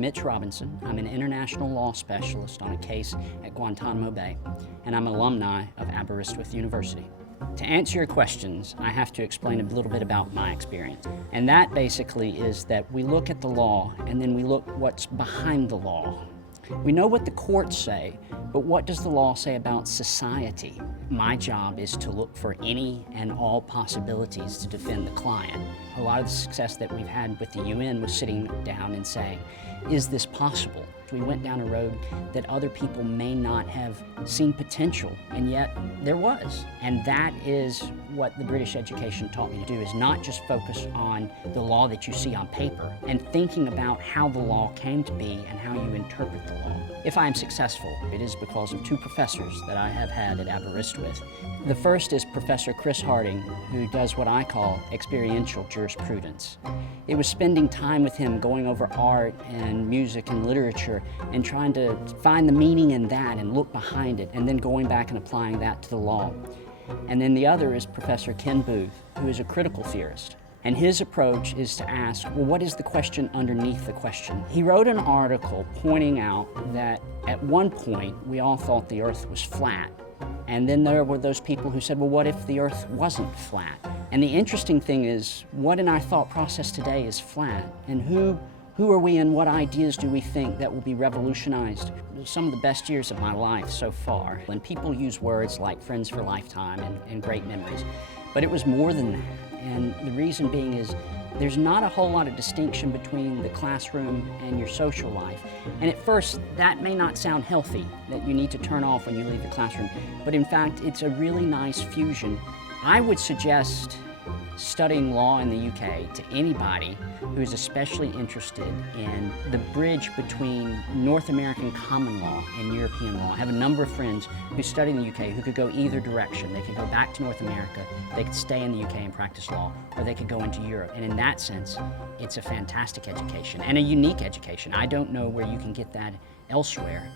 I'm Mitch Robinson. I'm an international law specialist on a case at Guantanamo Bay, and I'm an alumni of Aberystwyth University. To answer your questions, I have to explain a little bit about my experience. And that basically is that we look at the law and then we look what's behind the law. We know what the courts say, but what does the law say about society? My job is to look for any and all possibilities to defend the client. A lot of the success that we've had with the UN was sitting down and saying, is this possible? We went down a road that other people may not have seen potential, and yet there was. And that is what the British education taught me to do, is not just focus on the law that you see on paper, and thinking about how the law came to be and how you interpret the law. If I am successful, it is because of two professors that I have had at Aberystwyth. The first is Professor Chris Harding, who does what I call experiential jurisprudence. It was spending time with him going over art and music and literature and trying to find the meaning in that and look behind it, and then going back and applying that to the law. And then the other is Professor Ken Booth, who is a critical theorist. And his approach is to ask, well, what is the question underneath the question? He wrote an article pointing out that at one point we all thought the earth was flat. And then there were those people who said, well, what if the earth wasn't flat? And the interesting thing is, what in our thought process today is flat? And who are we and what ideas do we think that will be revolutionized? Some of the best years of my life so far. And people use words like friends for a lifetime and great memories. But it was more than that. And the reason being is there's not a whole lot of distinction between the classroom and your social life. And at first, that may not sound healthy, that you need to turn off when you leave the classroom. But in fact, it's a really nice fusion. I would suggest studying law in the UK to anybody who is especially interested in the bridge between North American common law and European law. I have a number of friends who study in the UK who could go either direction. They could go back to North America, they could stay in the UK and practice law, or they could go into Europe. And in that sense, it's a fantastic education and a unique education. I don't know where you can get that elsewhere.